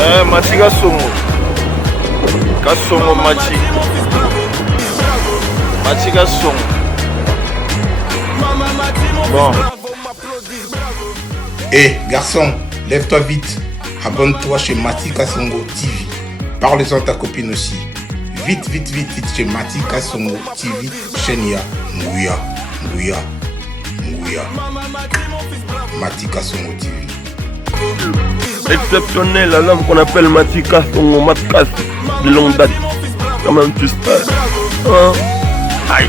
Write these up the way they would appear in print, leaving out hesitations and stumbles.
Mati Kasongo. Kasongo Mati. Mati Kasongo. Bon. Garçon, lève-toi vite. Abonne-toi chez Mati Kasongo TV. Parle-en à ta copine aussi. Vite chez Mati Kasongo TV. Chaîne ya Nguya. Mati Kasongo TV. Exceptionnel, l'homme qu'on appelle Mati Kasongo, Matkas, de longue date. Quand même, tu sais. Hein? Aïe.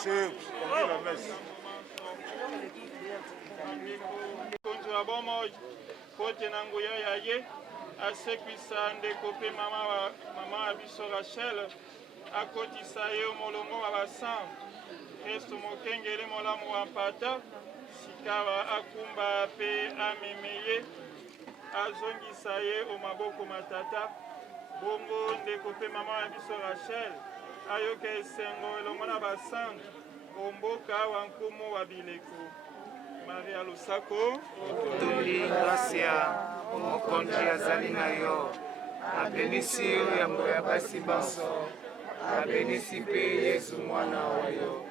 toucher, on dit la messe. Konjwa bomo kote nangu ya ye asekwisa ndeko pe mama abiso Rachel akotisa ye molongo wa basan Kristo mokengele molamu wa mpata sikawa akumba pe amemeye azongisa ye o maboko matata bongo ndeko pe mama abiso Rachel ayoka esengo elongo na basan omboka wa nkumu wa bileko Maria Lusako Tuli gracia mokonzi azali na yo abenisi yo yango ya basi banso abenisi pe Yesu mwana wa yo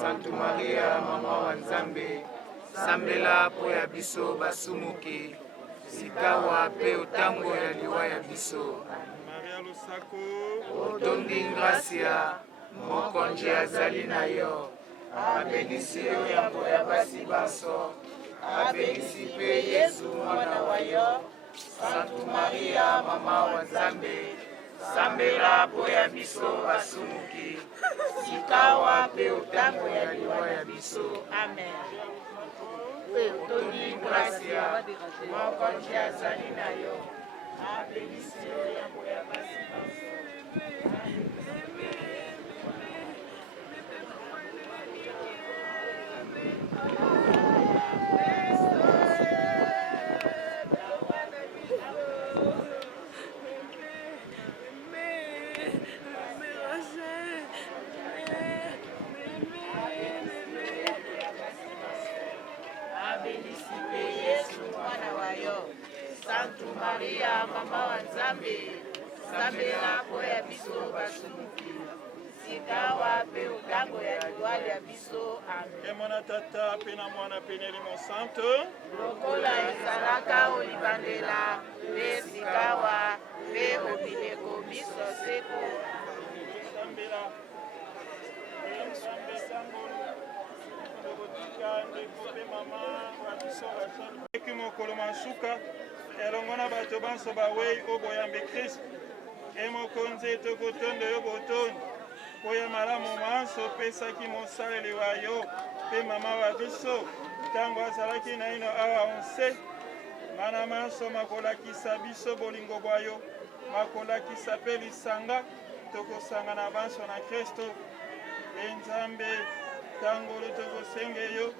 Santu Maria mama wa Nzambe sambela po ya biso basumuki sikawa pe utango ya liwa ya biso Maria Lusako Tuli gracia mokonzi azali na yo abenisi yo yango ya basi banso abenisi pe Yesu mwana wa yo Santu Maria mama wa Nzambe sambela po ya biso basumuki sikawa pe utango ya liwa ya biso amen. Toli gracia mokonzi azali na yo abenisi yo yango ya basi banso Santu Maria mama wa Nzambe sambela po ya biso basumuki sikawa pe utango ya liwa ya biso amen. Emona tata pe na mwana pe nelimo santo lokola ezalaka olibandela pe sikawa pe obileko biso seko sambela Nzambe sango ndobotika ndeko pe mama wa biso Rachel eki mokolo masuka elongo na bato banso bawei oboyambe Kristo emokonzi tokotondo yo botondo po ya malamu manso opesaki mosaleli wa yo pe mama wa biso ntango azalaki na ino awa onse mana manso makolakisa biso bolingo bwa yo makolakisa pe lisanga tokosanga na banso na Kristo Nzambe tangolo tokosenge yo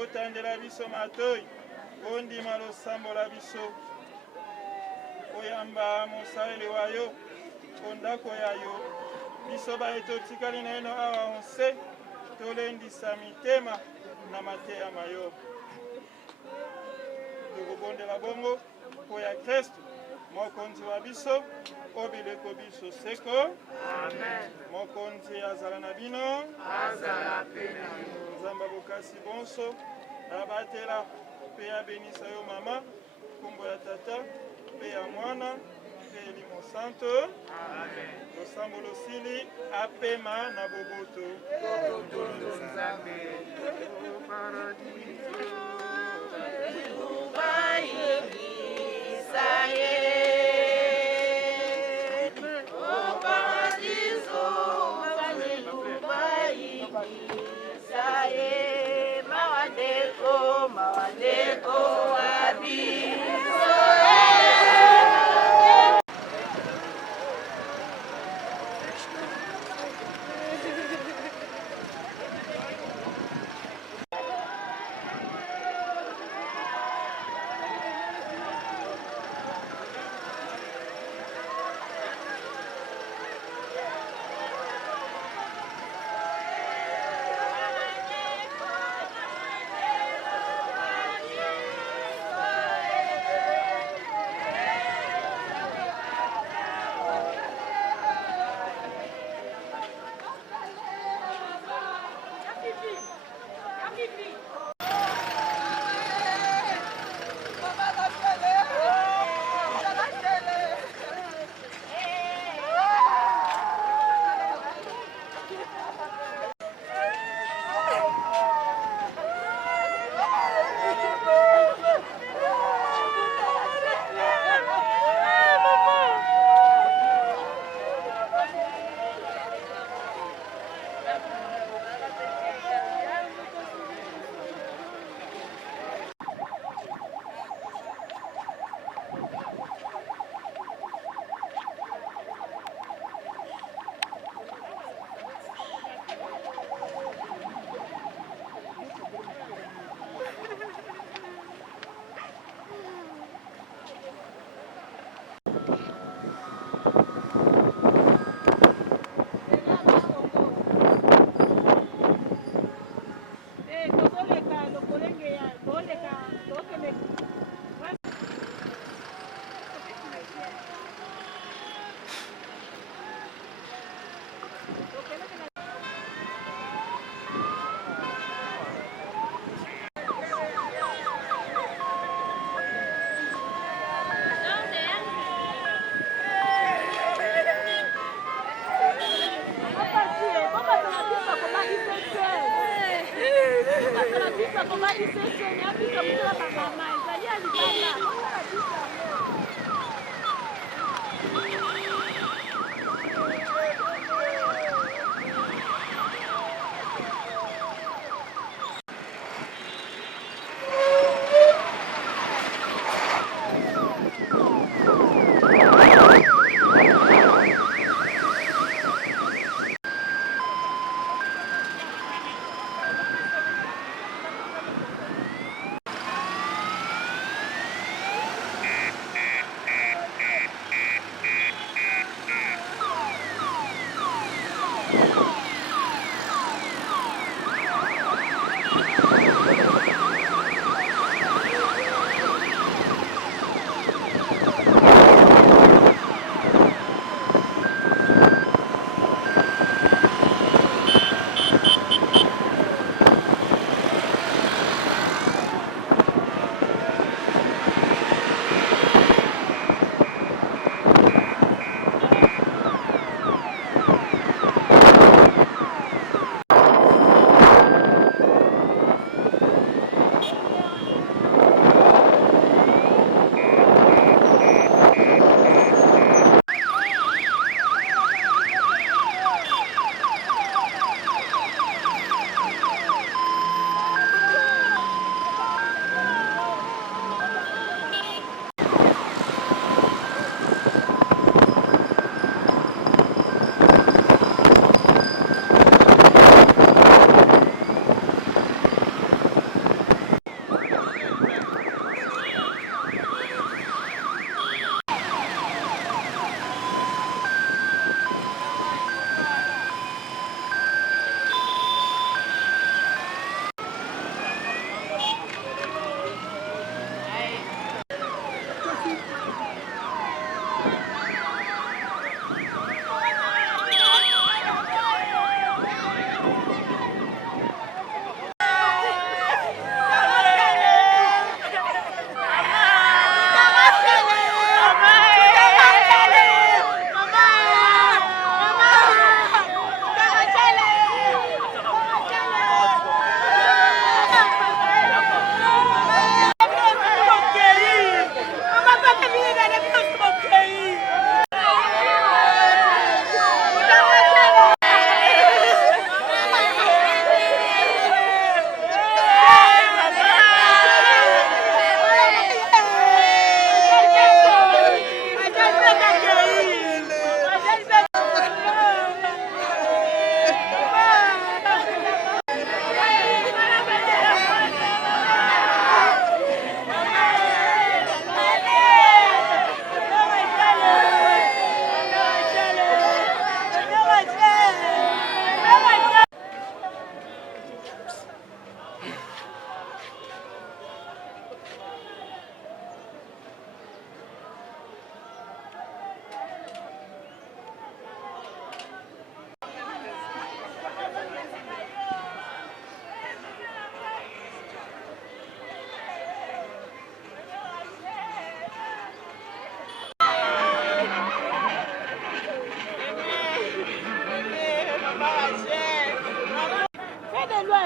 otandela biso matoi ondima losambo la biso oyamba mosaleli wa yo ondako ya yo biso baye totikali na eno awa onse tolendisa mitema na mateya mayo tokobondela bongo po ya Kristo mokonzi wa biso obileko biso seko amen. mokonzi azala na bino azala pe na yo Nzambe bokasi bonso abatela pe abenisa yo mama kombo ya tata pe ya mwana pe elimo santo amen. losambo losili apema na boboto Tokotondo Nzambe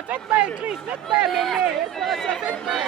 Faites pas écrit, faites pas mémé, faites pas.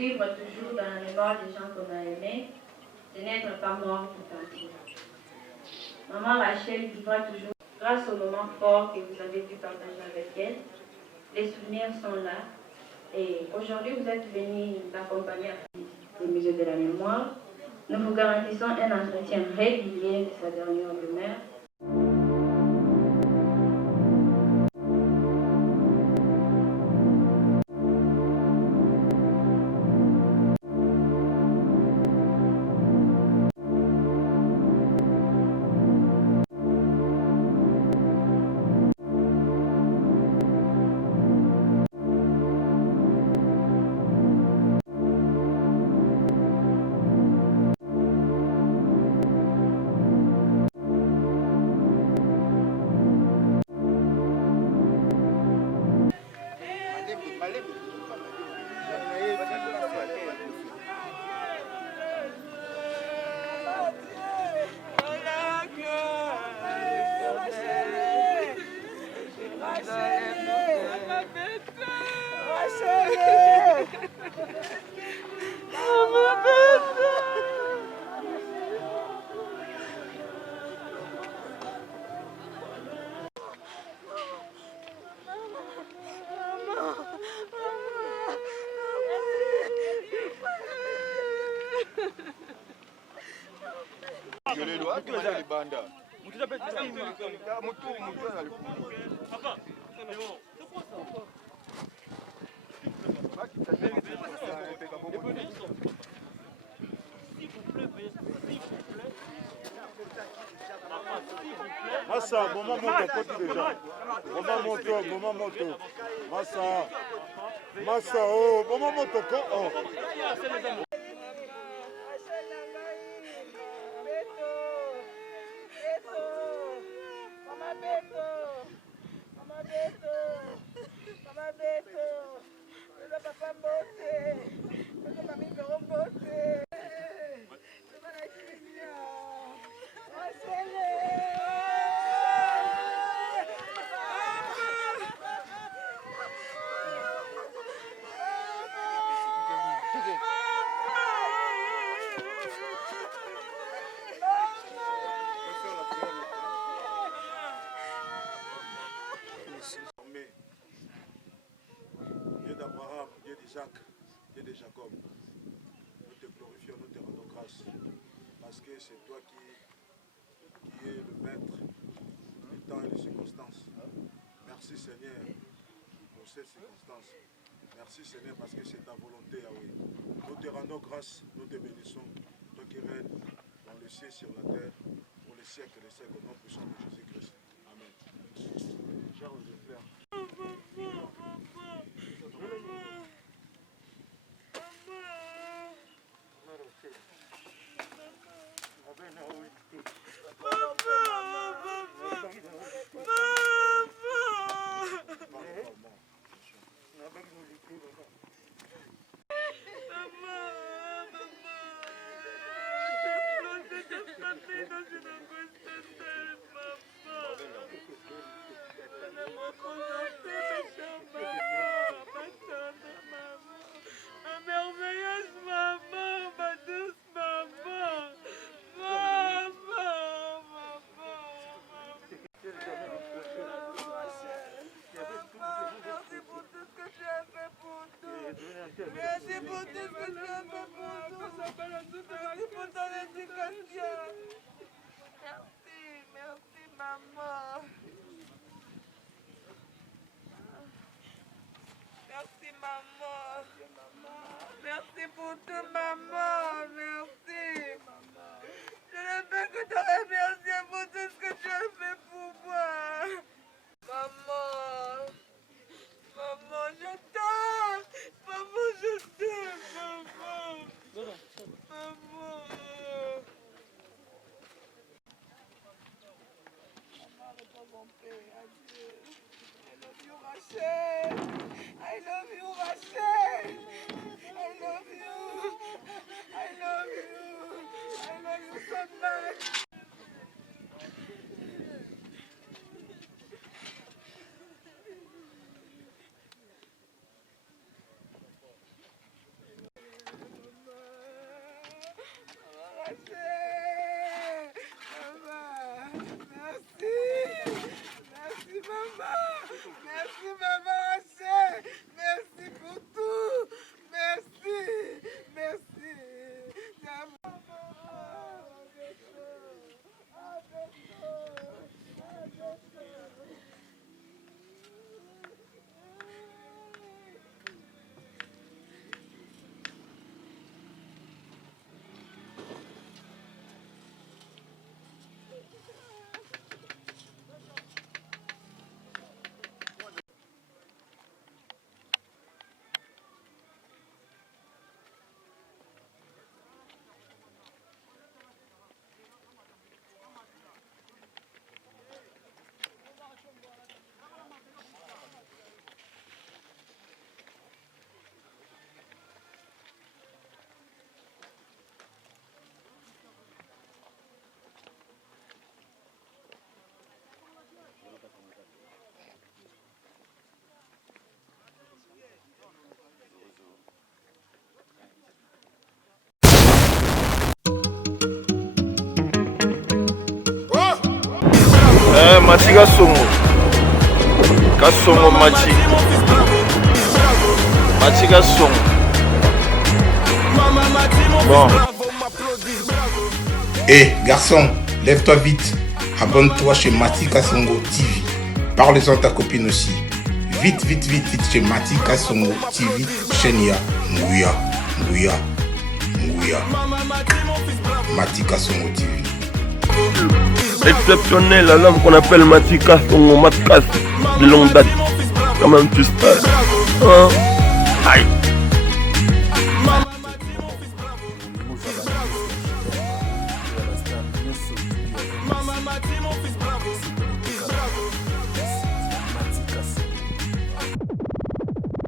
Vivre toujours dans la mémoire des gens qu'on a aimés, de n'être pas mort tout entier. Maman Rachel vivra toujours grâce aux moments forts que vous avez pu partager avec elle. Les souvenirs sont là. Et aujourd'hui, vous êtes venus l'accompagner au musée de la mémoire. Nous vous garantissons un entretien régulier de sa dernière demeure. Massa, moment moto, côté déjà. Moment moto. Massa, oh, moment moto, oh. Dieu d'Abraham, Dieu d'Isaac, Dieu de Jacob, nous te glorifions, nous te rendons grâce, parce que c'est toi qui es le maître du temps et des circonstances. Merci Seigneur pour cette circonstance. Merci Seigneur parce que c'est ta volonté, Yahweh. Nous te rendons grâce, nous te bénissons, toi qui règnes dans le ciel sur la terre, pour les siècles et les siècles, au nom puissant de Jésus-Christ. Amen. Chers frères. Merci pour tout ce que tu as fait pour nous. Merci pour ton éducation. Merci maman. Merci maman. Merci pour tout maman. Merci. Je ne peux que te remercier pour tout ce que tu as fait pour moi. Maman. Maman, je t'aime. Maman, je t'aime, maman. Maman. Maman, répond mon père, adieu. I love you, Rachel. I love you, Rachel. I love you. I love you. I love you so much. Merci maman Rachel, merci pour tout, merci. Machi Kasongo. Kasongo Machi. Machi Kasongo. Bon. Hé, garçon, lève-toi vite. Abonne-toi chez Matika Songo TV. Parle-en à ta copine aussi. Vite, vite, vite, vite chez Matika Songo TV. Chenia, Nguya, Nguya, Nguya. Matika Songo TV. Exceptionnel, l'homme qu'on appelle Matika Songo Matkas de longue date. Comment tu se passes? Hein? Aïe.